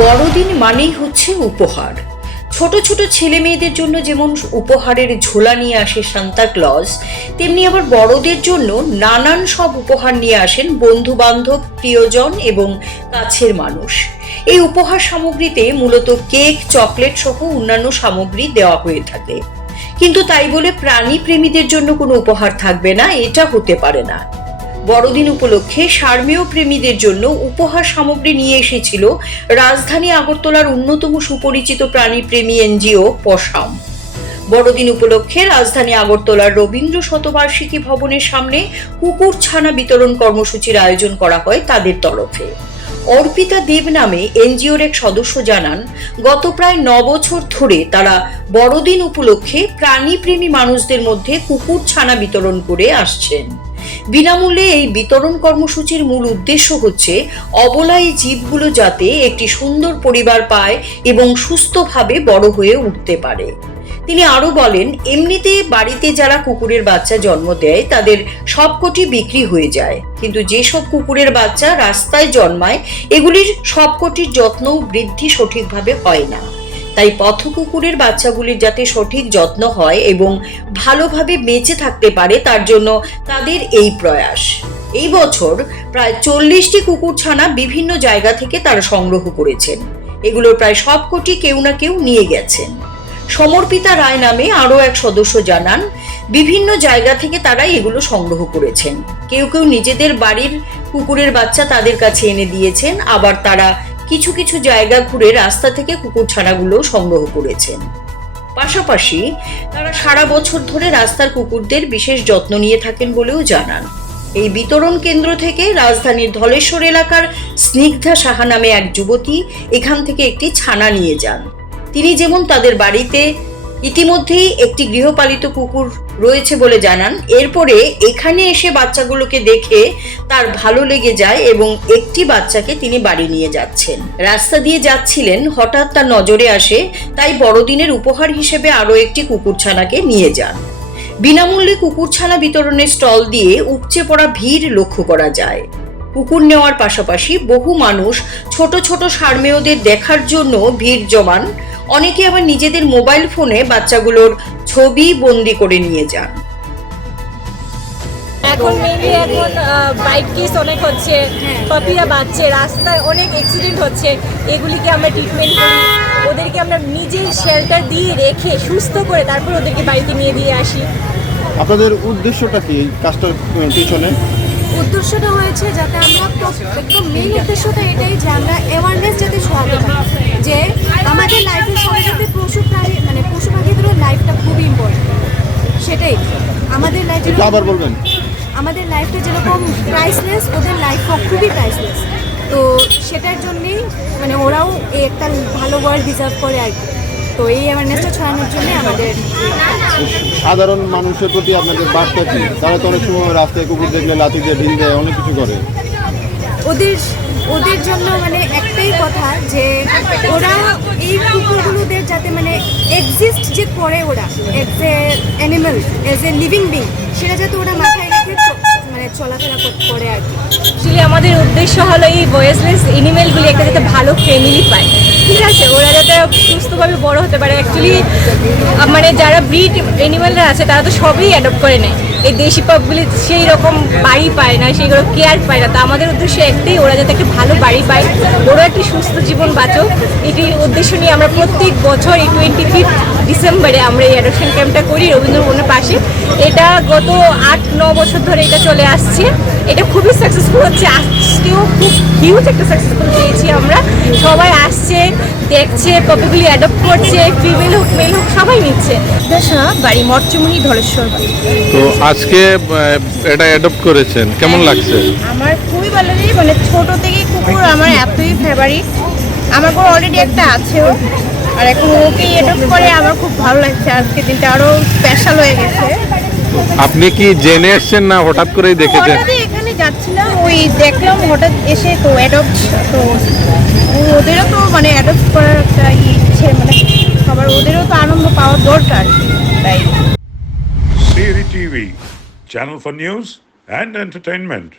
বড়দিন মানেই হচ্ছে উপহার। ছোট ছোট ছেলে মেয়েদের জন্য যেমন উপহারের ঝোলা নিয়ে আসে সান্তা ক্লজ, তেমনি আবার বড়দের জন্য নানান সব উপহার নিয়ে আসেন বন্ধু বান্ধব, প্রিয়জন এবং কাছের মানুষ। এই উপহার সামগ্রীতে মূলত কেক, চকলেট সহ অন্যান্য সামগ্রী দেওয়া হয়ে থাকে। কিন্তু তাই বলে প্রাণী প্রেমীদের জন্য কোনো উপহার থাকবে না, এটা হতে পারে না। বড়দিন উপলক্ষে সার্মেয় প্রেমীদের জন্য উপহার সামগ্রী নিয়ে এসেছিল রাজধানী আগরতলার অন্যতম সুপরিচিত প্রাণীপ্রেমী এনজিও পসাম। বড়দিন উপলক্ষে রাজধানী আগরতলার রবীন্দ্র শতবার্ষিকী ভবনের সামনে কুকুর ছানা বিতরণ কর্মসূচির আয়োজন করা হয় তাদের তরফে। অর্পিতা দেব নামে এনজিওর এক সদস্য জানান, গত প্রায় 9 বছর ধরে তারা বড়দিন উপলক্ষে প্রাণীপ্রেমী মানুষদের মধ্যে কুকুর ছানা বিতরণ করে আসছেন। বিনামূল্যে এই বিতরণ কর্মসূচির মূল উদ্দেশ্য হচ্ছে অবলা এই জীবগুলো যাতে একটি সুন্দর পরিবার পায় এবং সুস্থভাবে বড় হয়ে উঠতে পারে। তিনি আরো বলেন, এমনিতে বাড়িতে যারা কুকুরের বাচ্চা জন্ম দেয় তাদের সবকটি বিক্রি হয়ে যায়, কিন্তু যেসব কুকুরের বাচ্চা রাস্তায় জন্মায় এগুলির সবকটির যত্ন ও বৃদ্ধি সঠিকভাবে হয় না। তাই পথ কুকুরের বাচ্চাগুলির যাতে সঠিক যত্ন হয় এবং ভালোভাবে বেঁচে থাকতে পারে তার জন্য তাদের এই প্রয়াস। এই বছর প্রায় 40টি কুকুর ছানা বিভিন্ন জায়গা থেকে তারা সংগ্রহ করেছেন। এগুলোর প্রায় সবকটি কেউ না কেউ নিয়ে গেছেন। সমর্পিতা রায় নামে আরো এক সদস্য জানান, বিভিন্ন জায়গা থেকে তারা এগুলো সংগ্রহ করেছেন। কেউ কেউ নিজেদের বাড়ির কুকুরের বাচ্চা তাদের কাছে এনে দিয়েছেন, আবার তারা কিছু কিছু জায়গা ঘুরে রাস্তা থেকে কুকুরছানাগুলো সংগ্রহ করেছেন। পাশাপাশি তারা সারা বছর ধরে রাস্তার কুকুরদের বিশেষ যত্ন নিয়ে থাকেন বলেও জানান। এই বিতরণ কেন্দ্র থেকে রাজধানীর ধলেশ্বর এলাকার স্নিগ্ধা সাহা নামে এক যুবতী এখান থেকে একটি ছানা নিয়ে যান। তিনি যেমন তাদের বাড়িতে ইতিমধ্যেই একটি গৃহপালিত কুকুর রয়েছে বলে জানান, এরপরে এখানে এসে বাচ্চাগুলোকে দেখে তার ভালো লেগে যায় এবং একটি বাচ্চাকে তিনি বাড়ি নিয়ে যাচ্ছেন। রাস্তা দিয়ে যাচ্ছিলেন, হঠাৎ তার নজরে আসে, তাই বড়দিনের উপহার হিসেবে আরো একটি কুকুরছানাকে নিয়ে যান। বিনামূল্যে কুকুরছানা বিতরণের স্টল দিয়ে উপচে পড়া ভিড় লক্ষ্য করা যায়। কুকুর নেওয়ার পাশাপাশি বহু মানুষ ছোট ছোট সার্মেয়দের দেখার জন্য ভিড় জমান। অনেকে আবার নিজেদের মোবাইল ফোনে বাচ্চাগুলোর ছবি বন্দি করে নিয়ে যান। এখন মেইনলি বাইক কেস অনেক হচ্ছে, পাপিরা বাচ্চে, রাস্তায় অনেক অ্যাক্সিডেন্ট হচ্ছে, এগুলিকে আমরা ট্রিটমেন্ট করি। ওদেরকে আমরা নিজেই শেল্টার দিয়ে রেখে সুস্থ করে তারপর ওদেরকে বাড়িতে নিয়ে দিয়ে আসি। আপনাদের উদ্দেশ্যটা কি এই কাজটার পিছনে? উদ্দেশ্যটা হয়েছে যাতে আমরা একদম মেইন উদ্দেশ্যটা এটাই যে আমরা অ্যাওয়ারনেস যাতে ছড়াতে পারি যে আমাদের লাইফের সাথে সাথে পশু পাখিদেরও লাইফটা খুবই ইম্পর্টেন্ট। সেটাই আমাদের লাইফে আবার বলবেন, আমাদের লাইফটা যেরকম প্রাইসলেস, ওদের লাইফও খুবই প্রাইসলেস। তো সেটার জন্যেই মানে ওরাও একটা ভালো ওয়ার্ল্ড ডিজার্ভ করে আর কি। তো এই অ্যাওয়ারনেসটা ছড়ানোর জন্য আমাদের সাধারণ মানুষের প্রতি আপনাদের বার্তা কি? তারা তো অনেক সময় রাস্তায় কুকুর দেখলে লাথি দিয়ে ঢিল দেয়, অনেক কিছু করে। ওদের জন্য মানে একটাই কথা যে ওরা এই কুকুরগুলোদের যাতে মানে এক্সিস্ট যে করে ওরা as a animal, as a living being, সেটা যাতে ওরা মাথায় রেখে মানে চলাফেরা করে আর কি। অ্যাকচুয়ালি আমাদের উদ্দেশ্য হলো এই ভয়েসলেস এনিমেলগুলি একটা যাতে ভালো ফ্যামিলি পায়, ঠিক আছে, ওরা যাতে সুস্থভাবে বড় হতে পারে। অ্যাকচুয়ালি মানে যারা ব্রিড অ্যানিমেলরা আছে তারা তো সবই অ্যাডপ্ট করে নেয়, এই দেশি পাপগুলি সেই রকম বাড়ি পায় না, সেইগুলো কেয়ার পায় না। তো আমাদের উদ্দেশ্য একটাই, ওরা যাতে একটা ভালো বাড়ি পায়, ওরা একটি সুস্থ জীবন বাঁচুক। এটি উদ্দেশ্য নিয়ে আমরা প্রত্যেক বছর এই 25 ডিসেম্বরে আমরা এই অ্যাডপশন ক্যাম্পটা করি রবীন্দ্র ভবনের পাশে। এটা গত 8-9 বছর ধরে এটা চলে আসছে। এটা খুবই সাকসেসফুল হচ্ছে, আজকেও খুব হিউজ একটা সাকসেসফুল পেয়েছি আমরা। সবাই আসছে, দেখছে, পপিগুলি অ্যাডপ্ট করছে, ফিমেল হোক মেল হোক সবাই নিচ্ছে। বাড়ি মঠচুমনি, ধলেশ্বর। তো আজকে এটা অ্যাডপ্ট করেছেন, কেমন লাগছে? আমার খুবই ভালো লাগে, মানে ছোট থেকেই কুকুর আমার এতই ফেভারিট। আমার ঘর অলরেডি একটা আছেও, আর এখন ওকেই অ্যাডপ্ট করে আমার খুব ভালো লাগছে। আজকে দিনটা আরো স্পেশাল হয়ে গেছে। আপনি কি জেনে এসছেন না হঠাৎ করেই দেখেছেন? হঠাৎ এখানে যাচ্ছিলাম, ওই দেখলাম হঠাৎ এসে, তো অ্যাডপ্ট, তো ওদেরও তো মানে অ্যাডপ্ট করার একটা ইচ্ছে, মানে সবার ওদেরও তো আনন্দ পাওয়া দরকার, তাই। Siri TV, channel for news and entertainment.